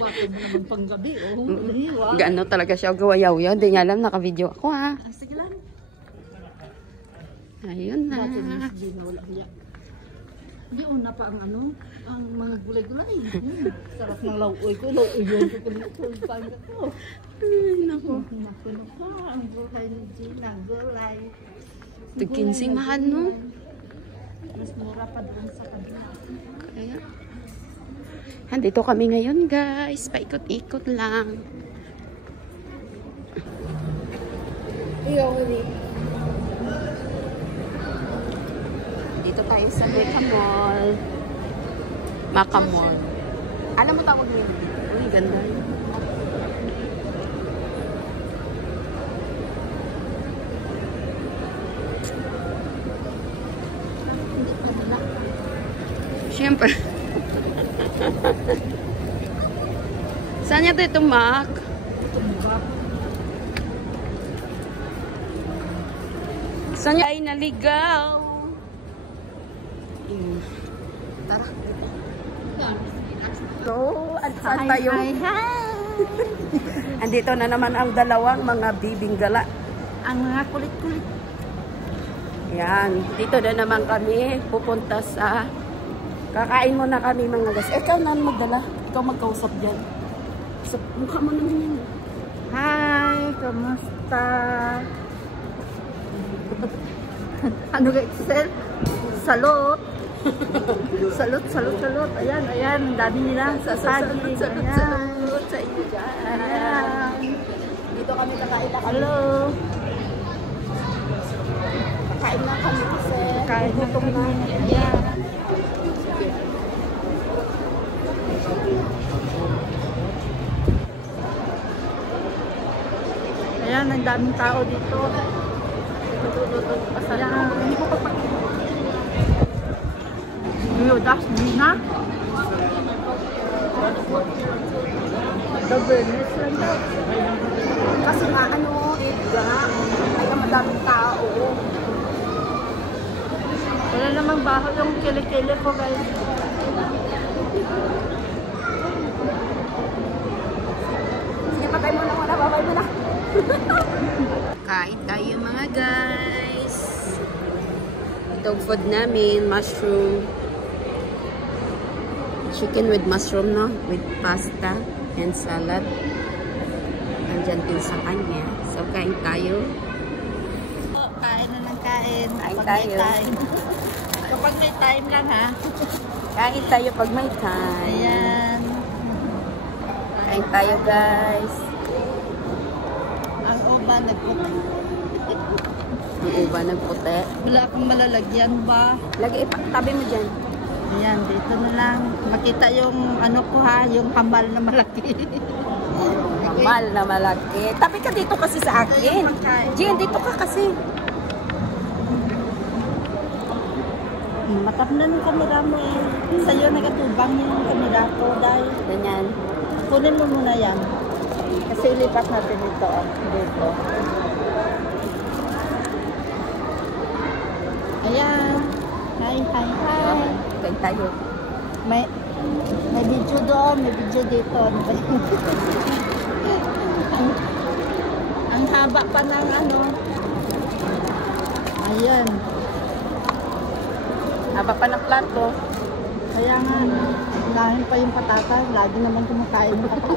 Bakit mo naman panggabi, oh. Gaano talaga siya gawayaw yun. Hindi niya alam, naka-video ako ha. Sige lang. Ayun na. Hindi, una pa ang ano, ang mga gulay-gulay. Sarap ng lauoy ko, lauoy yun. Ay, naku. Naku, ang gulay ni Gina, ang gulay. Tiginsing mahal, no? Mas mura pa doon sa kanila. Kaya. Andito kami ngayon, guys. Paikot-ikot lang. Dito tayo sa Mecca Mall. Mecca Mall. Alam mo tawag nila? Uy, ganda yun. Siyempre. Saan niya ito, Mac? Saan niya ay naligaw? Tara. So, saan tayo? Andito na naman ang dalawang mga bibinggala. Ang mga kulit-kulit. Yan. Dito na naman kami pupunta sa... Kakain muna kami mga guys. Ikaw na magdala. Ikaw magkausap dyan. Sa mukha mo naman yan. Hi! Kamusta? Ano ga Excel? Salot! Salot. Ayan. Ang dami nila. Salot sa inyo dyan. Ayan. Dito kami kakain na kami. Hello! Kakain na kami kasi. Kain na kami. Ayan. Ayan, ang daming tao dito. Ayan. That's Gina. The Venice lang daw. Kasi nga ano, kaya madaming tao. Wala namang baho yung kilikili ko, guys. Sige, patay mo na muna. Babay mo na. Kain tayo mga guys. Itong food namin, mushroom. Chicken with mushroom, no? With pasta and salad. Andyan din sa kanya. So, kain tayo. Kain na ng kain. Kain Pag tayo. may time. Kapag may time lang, ha? Kain tayo pag may time. Ayan. Kain tayo guys. Ang uba nagputi. Ang uba nagputi. Wala akong malalagyan ba? Lagi, tabi mo dyan. Ayan, dito na lang. Makita yung ano ko ha, yung hamal na malaki. Hamal na malaki. Tabi ka dito kasi sa akin. Jen, dito ka kasi. Matapnan yung kamera mo eh. Sa'yo nagatubang yung kamera ko dahil. Ganyan. Kunin mo muna yan. Kasi ilipat natin dito. Dito. Ayan. Hi. Kain tayo. May video doon, may video dito. Ang haba pa ng ano. Ayan. Haba pa ng plato. Kaya nga, unahin pa yung patatas. Lagi naman kumakain ako.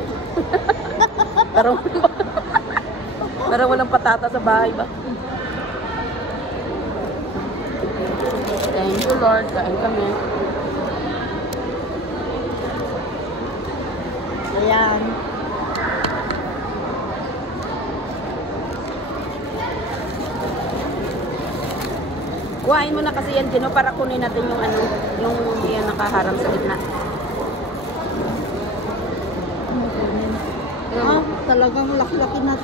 Parang walang patata sa bahay ba? Thank you Lord. Kain kami. Ayan. Kuhain mo na kasi yan, Gino, para kunin natin yung ano, yung yan nakaharang sa gitna. Ah, talagang laki-laki na.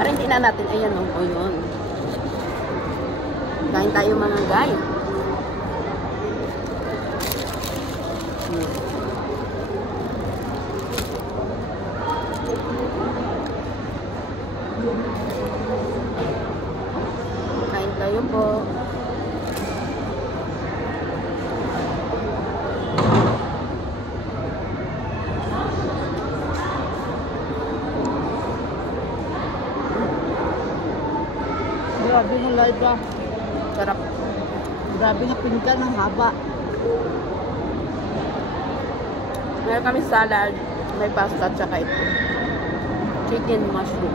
Para hindi na natin, ayan o, yun. Kain tayo mga guys. Kain tayo po. Grabe ng live ah. Sarap. Grabe nga pinggan ng haba. Meron kami salad, may pasta, tsaka ito. Chicken mushroom.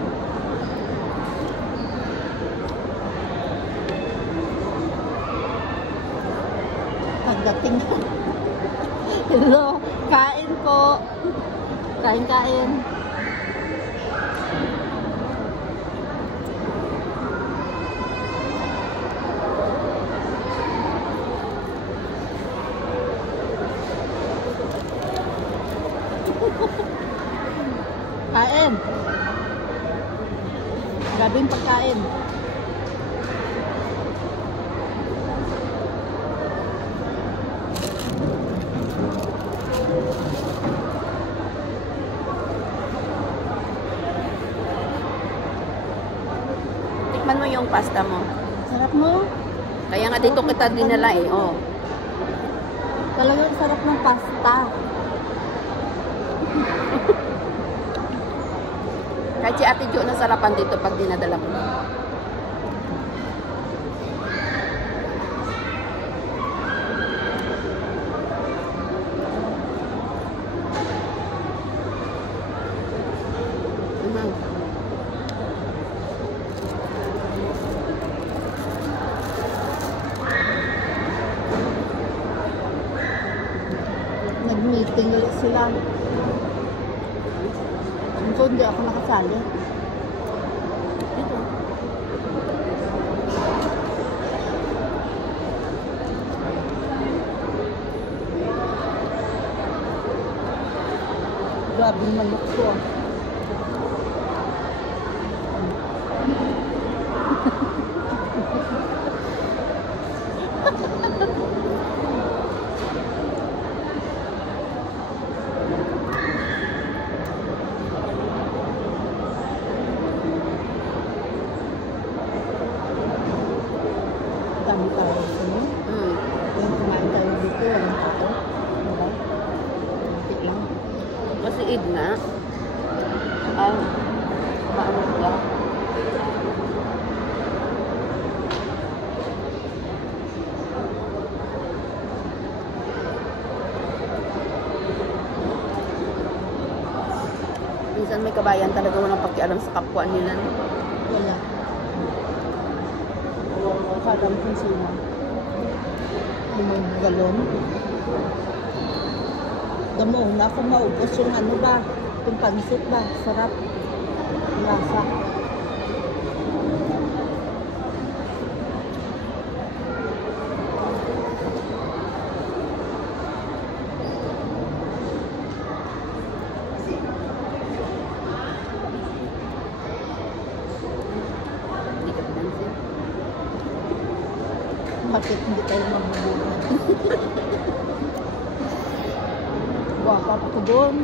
Pagdating na. Hello, kain po. Kain. Kain. Grabing pagkain. Tikman mo yung pasta mo. Sarap mo. Kaya nga dito kita dinala eh. Oh. Talagang sarap ng pasta. Kahit si Ate Jo nasarapan dito pag dinadala ko. Nag-meeting ulit sila. So, hindi ako nakasali. Dito. Grabing manok ko ah. Dami tayo sa inyo. Yung kumain tayo dito, walang tao. Diba? Muntik lang. Kasi Eid na. Maano ka? Minsan may kabayan talaga walang pakialam sa kapwa nila. No? Wala. Kadam kung sino. Yung may galon. Damo, na ako maubos yung ano ba? Yung pansit ba? Sarap. Lasa. Hindi ka pinansin. Bakit hindi tayo mabubuhay? Waka pa ko doon.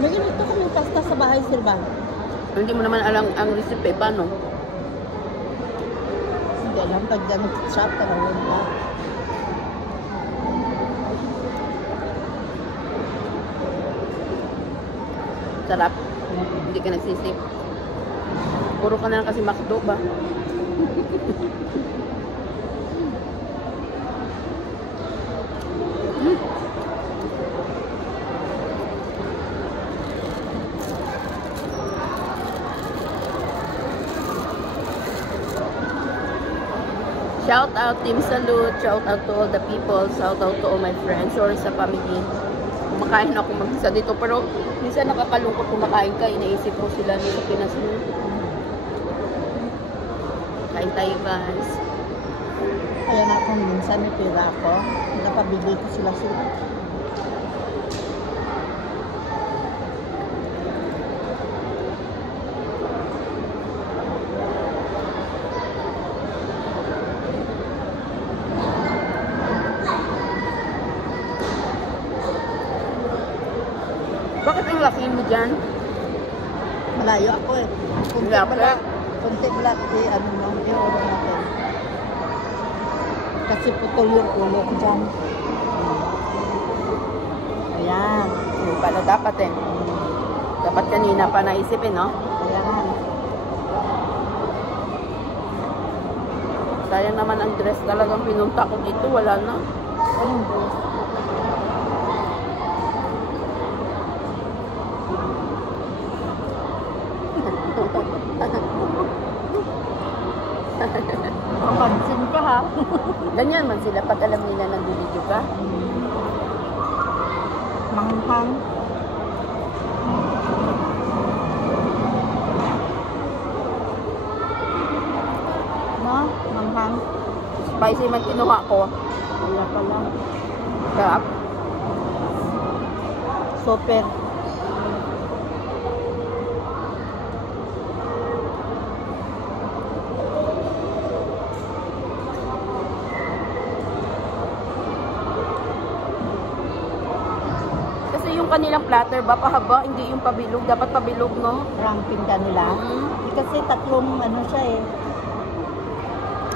May ganito kaming pasta sa bahay, Sir Van. Hindi mo naman alam ang recipe. Paano? Hindi alam, pag ganit shop, tarawin ka. Sarap. Hindi ka nagsisip. Puro ka na lang kasi makdo ba? Shout out Team Salute, shout out to all the people, shout out to all my friends or sa family. Kumakain ako mag-isa dito pero minsan nakakalungkot kumakain ka, iniisip mo sila sa Pinas mo. Kain tayo guys. Kaya nga kung minsan may pera ako, napabigay ko sila. Bakit ang laki mo dyan? Malayo ako eh. Kunti Lapit. bala. Kunti bala. Ano nang iuro natin. Kasi putol yung ulo ko dyan. Ayan. Hindi pala dapat eh. Dapat kanina pa naisipin, no? Ayan. Sayang naman ang dress talagang pinunta ko dito. Wala na. Anong dress? Kapansin ka ha. Ganyan man sila pag alam nila nag-video ka. Manghang. No? Manghang. Spicy man kinuha ko. Wala pala. Sarap. Super. Kasi yung kanilang platter ba pahaba, hindi yung pabilog. Dapat pabilog, no? Ranking ka nila. Kasi tatlong ano siya eh.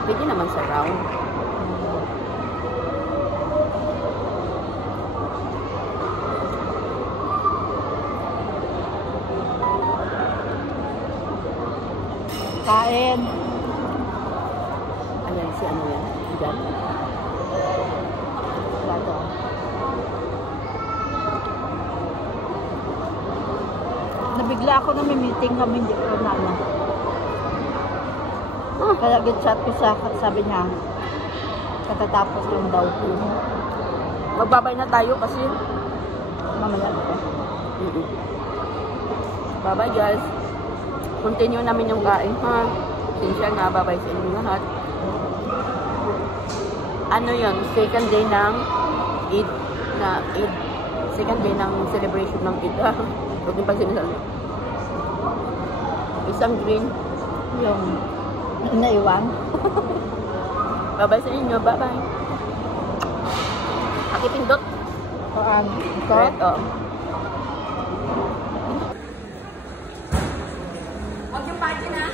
Pwede naman sa round. Kain. Ayan, si ano yan? Diyan. Plato. Nabigla ako na may meeting kami, hindi ko na ano. Kaya gitchat ko sa sabi niya, katatapos lang daw po. Magbabay na tayo kasi. Mamaya ko. Bye-bye guys. Continue namin yung kain, ha? Sinsya nga, bye-bye sa inyo lahat. Ano yun? Second day ng Eid. Second day ng celebration ng Eid. Huwag yung pagsinasal. Isang green. Yung naiwan. Bye-bye sa inyo. Bye-bye. Akipindot. Paan? Ito? Red, oh. Huwag yung party na.